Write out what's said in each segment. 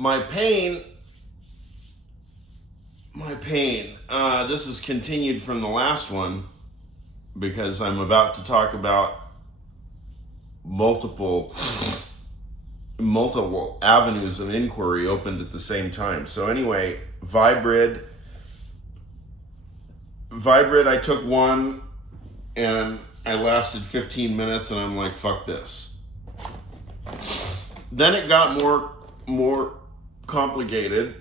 my pain, this is continued from the last one because I'm about to talk about multiple avenues of inquiry opened at the same time. So anyway, Vibrid, I took one and I lasted 15 minutes and I'm like, fuck this. Then it got more complicated.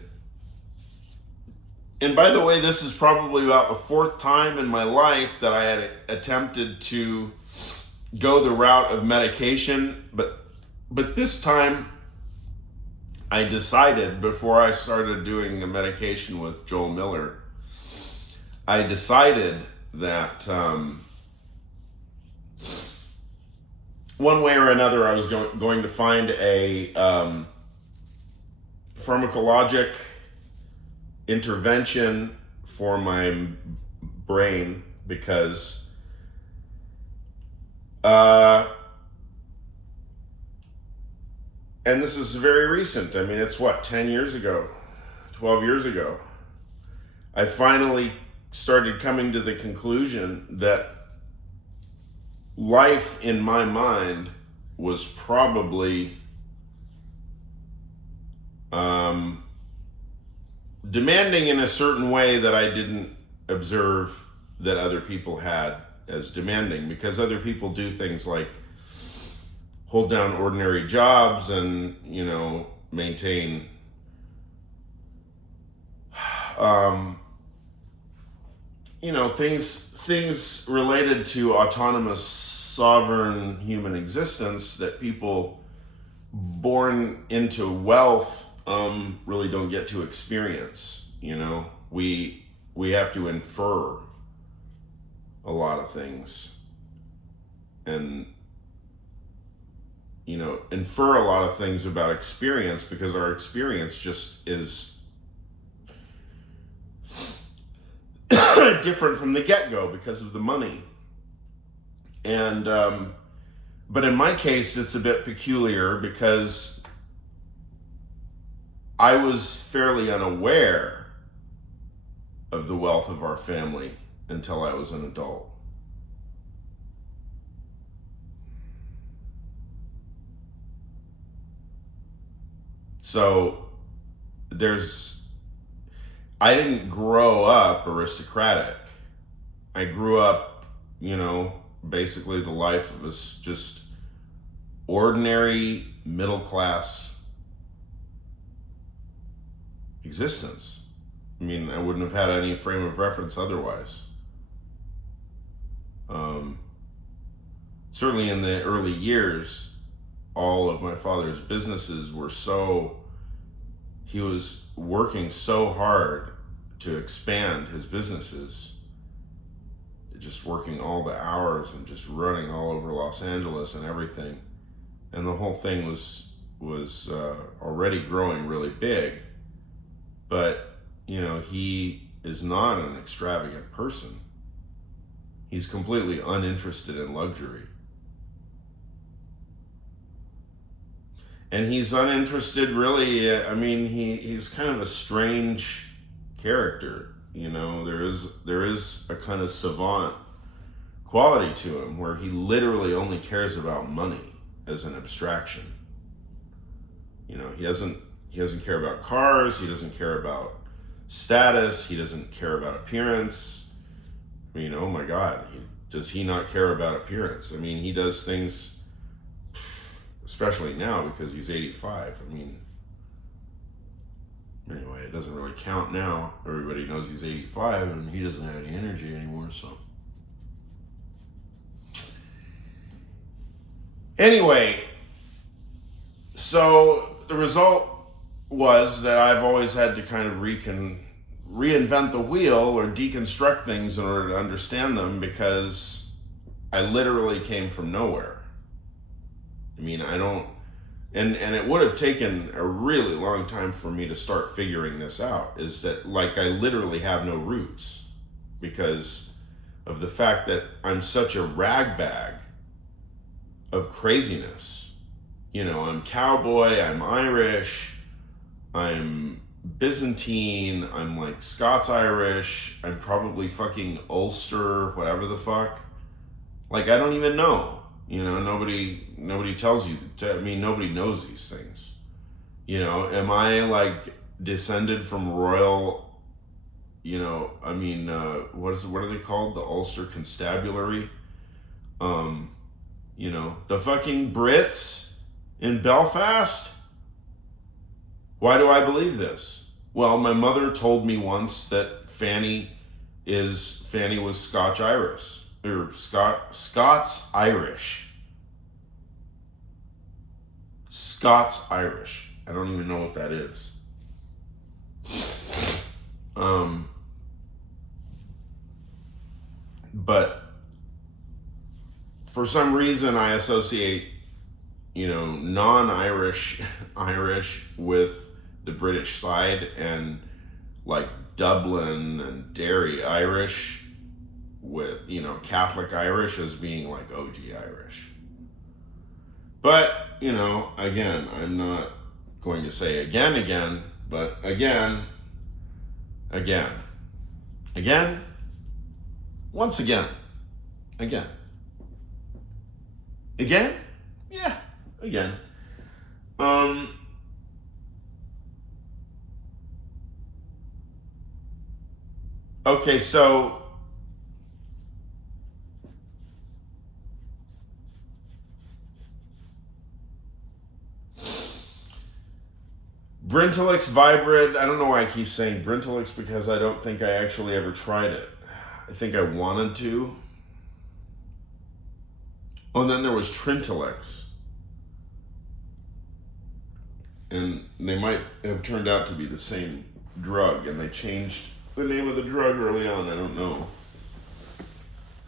And by the way, this is probably about the fourth time in my life that I had attempted to go the route of medication, but this time I decided, before I started doing the medication with Joel Miller, I decided that one way or another I was going to find a pharmacologic intervention for my brain, because and this is very recent. I mean, it's 10 years ago, 12 years ago. I finally started coming to the conclusion that life in my mind was probably demanding in a certain way that I didn't observe that other people had as demanding, because other people do things like hold down ordinary jobs and, maintain things related to autonomous sovereign human existence that people born into wealth really don't get to experience. We have to infer a lot of things and infer a lot of things about experience, because our experience just is different from the get-go because of the money. And but in my case it's a bit peculiar because I was fairly unaware of the wealth of our family until I was an adult. So I didn't grow up aristocratic. I grew up, basically the life of just ordinary middle class existence. I mean, I wouldn't have had any frame of reference otherwise. Certainly in the early years, all of my father's businesses were he was working so hard to expand his businesses, just working all the hours and just running all over Los Angeles and everything. And the whole thing was already growing really big. But, he is not an extravagant person. He's completely uninterested in luxury. And he's uninterested, really. He's kind of a strange character. There is a kind of savant quality to him where he literally only cares about money as an abstraction. He doesn't care about cars. He doesn't care about status. He doesn't care about appearance. I mean, oh my God, does he not care about appearance? I mean, he does things, especially now because he's 85. I mean, anyway, it doesn't really count now. Everybody knows he's 85 and he doesn't have any energy anymore, so. Anyway, so the result was that I've always had to kind of reinvent the wheel or deconstruct things in order to understand them, because I literally came from nowhere. I mean, and it would have taken a really long time for me to start figuring this out, is that I literally have no roots because of the fact that I'm such a ragbag of craziness. I'm cowboy, I'm Irish, I'm Byzantine, I'm like Scots-Irish, I'm probably fucking Ulster, whatever the fuck. Like, I don't even know. You know, nobody tells you. I mean, nobody knows these things. You know, am I like descended from royal, you know, I mean, what are they called? The Ulster Constabulary? You know, the fucking Brits in Belfast? Why do I believe this? Well, my mother told me once that Fanny was Scotch-Irish, or Scots-Irish. Scots-Irish. I don't even know what that is. But for some reason I associate, you know, non-Irish Irish with the British side, and like Dublin and Derry Irish with, you know, Catholic Irish as being like OG Irish. But, you know, again, I'm not going to say again, but again, once again, yeah, again. Okay, so Brintalix Vibrid, I don't know why I keep saying Brintalix, because I don't think I actually ever tried it. I think I wanted to. Oh, and then there was Trintalix. And they might have turned out to be the same drug, and they changed the name of the drug early on, I don't know.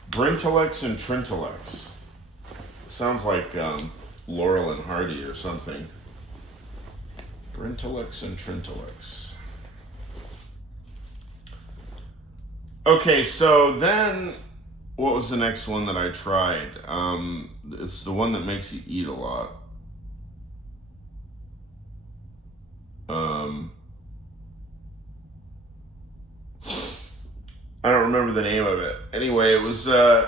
Brintalix and Trintalix. Sounds like Laurel and Hardy or something. Brintalix and Trintalix. Okay, so then what was the next one that I tried? It's the one that makes you eat a lot. I don't remember the name of it. Anyway, it was, I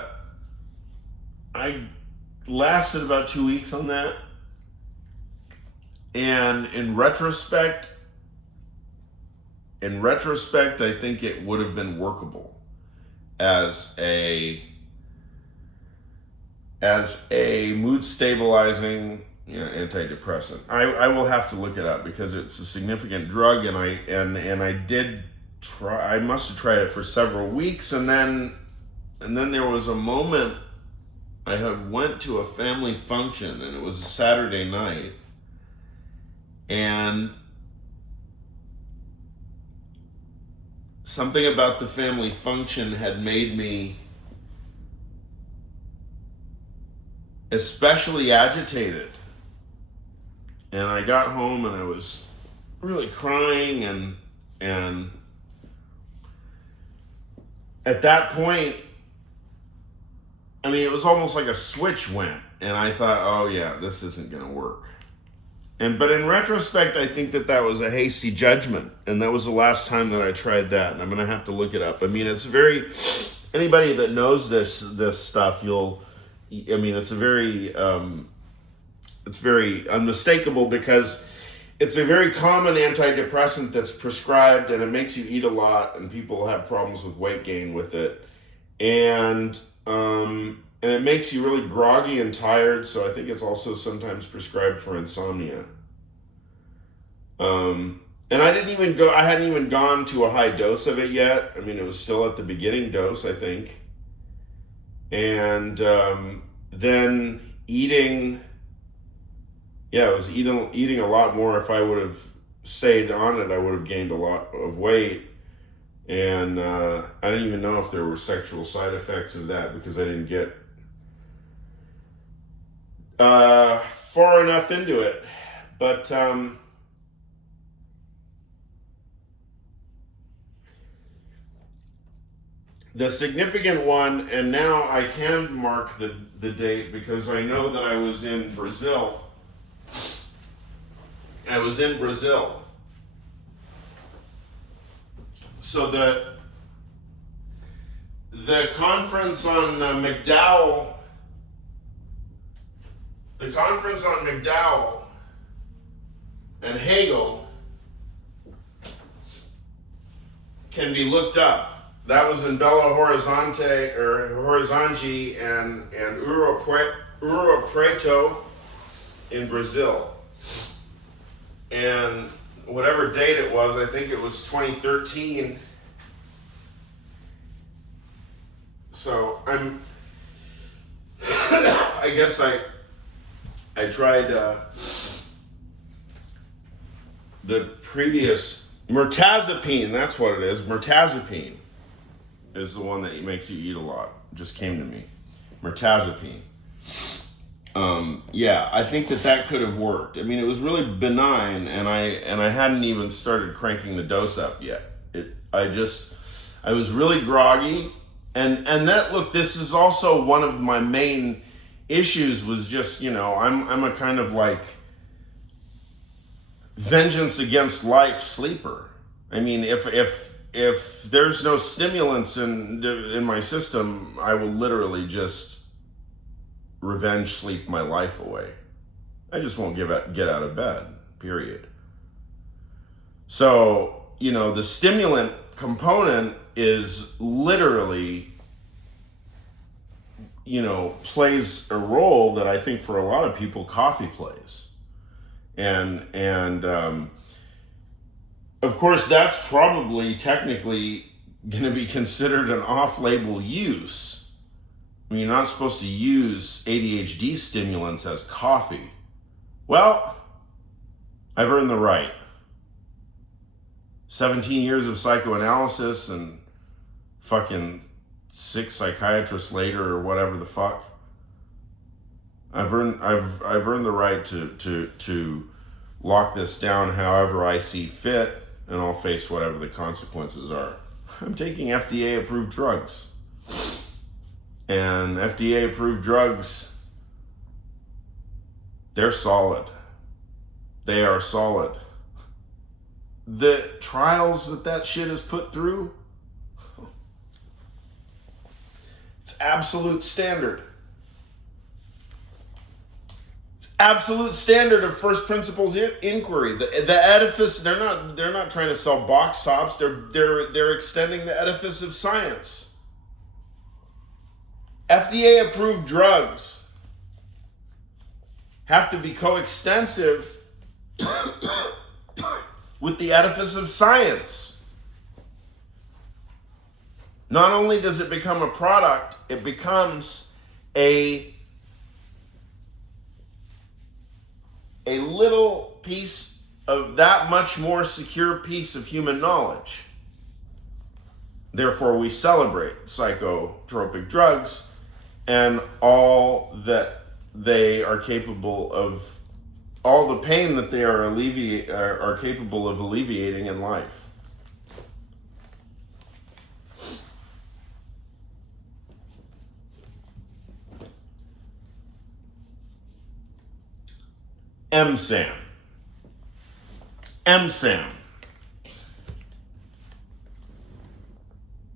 lasted about 2 weeks on that. And in retrospect, I think it would have been workable as a mood stabilizing, you know, antidepressant. I will have to look it up because it's a significant drug, and I did try. I must have tried it for several weeks, and then there was a moment I had went to a family function, and it was a Saturday night, and something about the family function had made me especially agitated. And I got home and I was really crying, and at that point, I mean, it was almost like a switch went, and I thought, oh yeah, this isn't going to work. But in retrospect, I think that was a hasty judgment, and that was the last time that I tried that, and I'm going to have to look it up. I mean, it's anybody that knows this stuff, it's very unmistakable, because it's a very common antidepressant that's prescribed, and it makes you eat a lot, and people have problems with weight gain with it, and it makes you really groggy and tired. So I think it's also sometimes prescribed for insomnia. And I hadn't even gone to a high dose of it yet. I mean, it was still at the beginning dose, I think. And then eating a lot more. If I would have stayed on it, I would have gained a lot of weight. And I didn't even know if there were sexual side effects of that, because I didn't get far enough into it. But the significant one, and now I can mark the date, because I know that I was in Brazil. So the conference on McDowell, and Hegel can be looked up. That was in Belo Horizonte and Ouro Preto in Brazil. And whatever date it was, I think it was 2013. So I guess I tried the previous mirtazapine. That's what it is. Mirtazapine is the one that makes you eat a lot. It just came to me. Mirtazapine. Yeah, I think that could have worked. I mean, it was really benign, and I hadn't even started cranking the dose up yet. I was really groggy, and that, look, this is also one of my main issues. Was just, I'm a kind of like vengeance against life sleeper. I mean, if there's no stimulants in my system, I will literally just revenge sleep my life away. I just won't get out of bed, period. So, the stimulant component is literally, plays a role that I think for a lot of people coffee plays. And of course, that's probably technically going to be considered an off-label use. I mean, you're not supposed to use ADHD stimulants as coffee. Well, I've earned the right. 17 years of psychoanalysis and fucking 6 psychiatrists later, or whatever the fuck. I've earned the right to lock this down however I see fit, and I'll face whatever the consequences are. I'm taking FDA-approved drugs. And FDA-approved drugs, they're solid. They are solid. The trials that shit is put through, it's absolute standard. It's absolute standard of first principles inquiry. The edifice, they're not trying to sell box tops. They're extending the edifice of science. FDA-approved drugs have to be coextensive with the edifice of science. Not only does it become a product, it becomes a little piece of that much more secure piece of human knowledge. Therefore, we celebrate psychotropic drugs and all that they are capable of, all the pain that they are capable of alleviating in life. EMSAM. EMSAM.